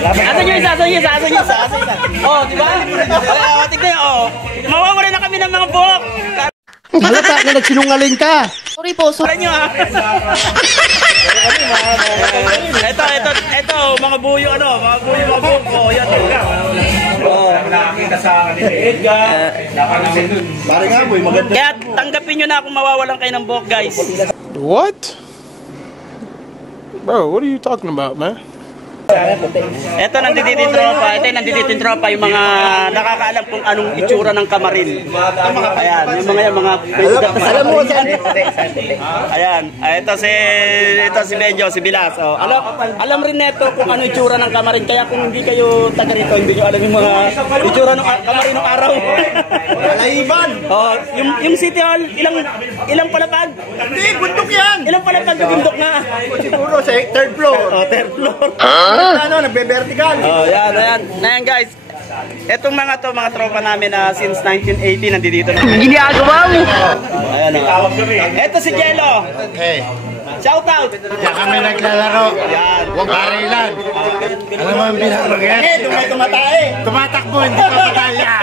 Asan yung isa? Oh, di ba? Tignan nyo, oh. Mawawala na kami ng mga buhok. Halata na nagsinungaling ka. Sorry po, sorry nyo ha. Ito, mga buyo, mga buhok ko. Yan. Nakakita sa kanila. Edgar. Parang nga boy, maganda. Kaya tanggapin nyo na kung mawawalan kayo ng buhok, guys. What? Bro, what are you talking about, man? Ito nandito yung tropa. Ito yung nandito yung tropa. Yung mga nakakaalam kung anong itsura ng kamarin. Ayan. Yung mga alam mo saan? Ayan. Ito si Benjo, si Bilas. Oh. Alam rin neto kung ano itsura ng kamarin. Kaya kung hindi kayo taga rito, hindi nyo alam yung mga itsura ng kamarin ng araw. Kalaiban. Oh, yung City Hall, ilang palapag? Hindi, bundok yan. Ilang palapag na bundok na? Siguro sa third floor. Oh, third floor. Ano, nagbe-vertical. Oh, yan. Ayan guys. Etong mga tropa namin na since 1980 nandito na. Ginagawa mo. Ayan oh. Eto si Jello. Okay. Shout out. Diyan kami naglalaro. Yan. Huwag barilan. Alam mo ang bilaro yan? Tumatay. Tumatakbo, hindi pa patalya.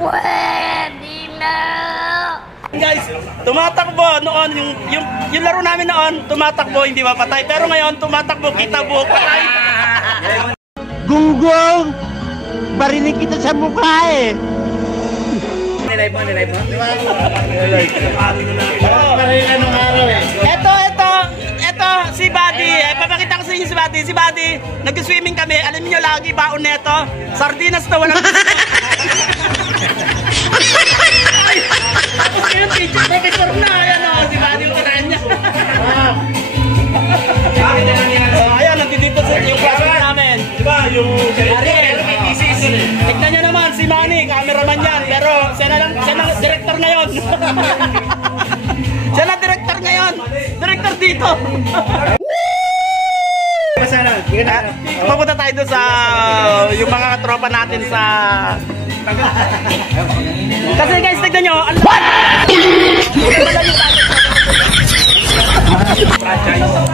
Pwede na. Guys, tumatakbo noon yung laro namin noon, tumatakbo hindi mapatay. Pero ngayon tumatakbo kita buhok patay. Gunggong! Barinig kita sa mukha eh! Nilive mo? Barilan nung araw eh. Ito, si Buddy. Papakita ko sa inyo si Buddy. Si Buddy, nag-swimming kami. Alam niyo lagi baon neto. Sardinas na walang tapos ngayon, teacher, professor na. Ayan o, si Buddy yung karaan niya. Ayan, nandito sa yung classmate namin. Diba, yung Ariel. Tignan niyo naman, si Manny, cameraman yan. Pero siya na director ngayon. Siya na director ngayon. Director dito. Mapunta tayo doon sa yung mga tropa natin sa... Kasi guys, tignan nyo.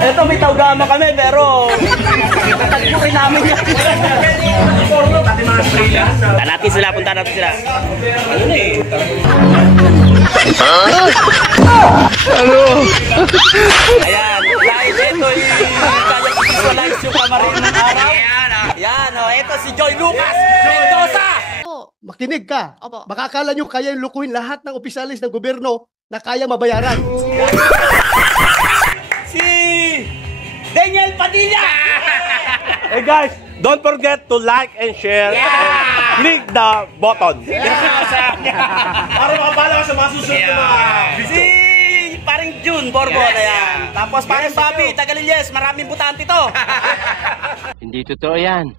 Ito may tawgama kami pero tatagpo rin namin yan. Punta natin sila. Ano? Ayan, guys, ito kaya visualize yung kamarin ng araw. Yan, ito si Joy Lucas. Mendoza. Makinig ka. Opo. Baka akala nyo kaya lukuhin lahat ng opisyalis ng gobyerno na kaya mabayaran. Si Daniel Padilla. Hey guys, don't forget to like and share. Click the button. Para makapala ka sa mga susunod na mga video. Si paring June Borgo na yan. Tapos paring Bobby, Tagaliles, maraming butante to. Hindi totoo yan.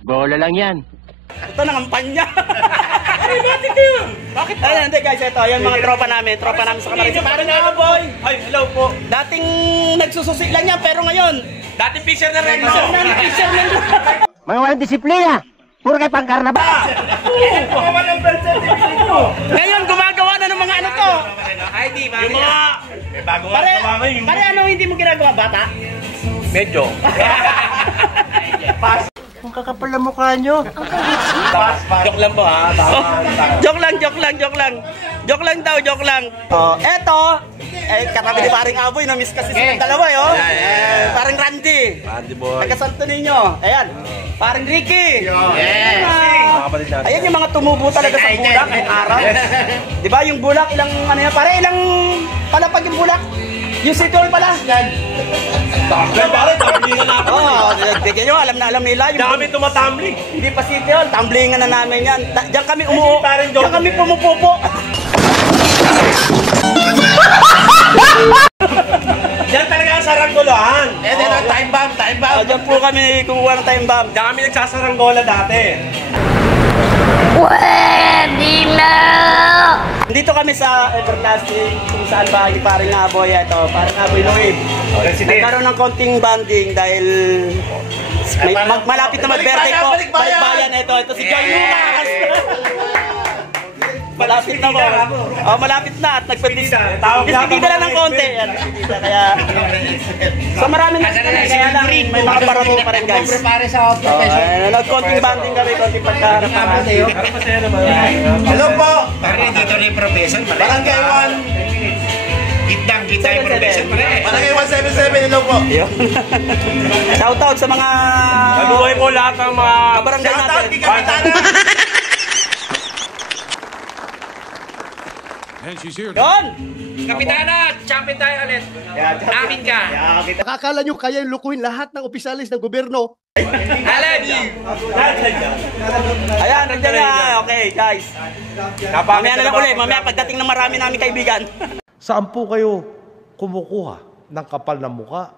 Bola lang yan. Ito nangampanya. Ay, bakit yun? Bakit? Ay, hindi guys, ito, yung mga tropa namin sa kamarin. Si paring Aboy. Ay, hello po. Dating nagsususit lang yan, pero ngayon, Dating picture na rin. Fisher na. Mga walang disiplina. Puro kayo pangkarnaba. Walang birth certificate mo. Ngayon, gumagawa na ng mga ano to. ID, yung mga... bago nga gawa ngayon. Pare, ano hindi mo ginagawa, bata? Medyo. Pass. Ang kakapal na mukha nyo. Pass. Joke lang po ha. Joke lang daw. Oh, eto, katabi ni paring Aboy, na-miss kasi silang dalawa, yo. Paring Randy. Randy boy. Taga-Santo Niño. Ayan. Paring Ricky. Yes. Ayan yung mga tumubo talaga sa bulak ng araw. Di ba yung bulak, ilang ano yan, pare, ilang palapag yung bulak? Yung City Hall pala. Pare, tumblingan na ako. Oo, tignan nyo, alam na alam nila. Diyan kami tumatumbling. Hindi pa City Hall, tumblingan na namin yan. Diyan kami umuo. Parang Diyan kami pumupupo. Diyan talaga ang saranggolahan. Dito, time bomb. Diyan po kami kukuha ng time bomb. Diyan kami nagsasaranggola dati. Pwede na. Dito kami sa Everlasting, kung saan bahay paring Aboy. Ito, paring Aboy Noib. Nagkaroon ng konting banding dahil malapit na mag-birthday po. Balikbayan. Ito si Joy Lucas. Malapit na po. Oh, malapit na at nagpandisbida lang ng konti. Yan, diskidita. Kaya so marami na kaya lang may mga parating pa rin guys. Nag-konting banding kami, konting pagkaharap. Hello po! Dito rin yung professor. Barangay 1. Gitang yung professor. Barangay 177, hello po. Yun. Shoutout sa mga Mabuhay po lahat ng mga kabarangay shoutout natin. kay Kapitana. And she's here. Yun! Kapitana, champion tayo ulit. Amin ka. Nakakala nyo kaya yung lukuhin lahat ng opisyalis ng gobyerno? Alam. Ayan, nandiyan na. Okay, guys. Mamaya na lang ulit. Mamaya pagdating ng marami namin kaibigan. Saan po kayo kumukuha ng kapal ng muka?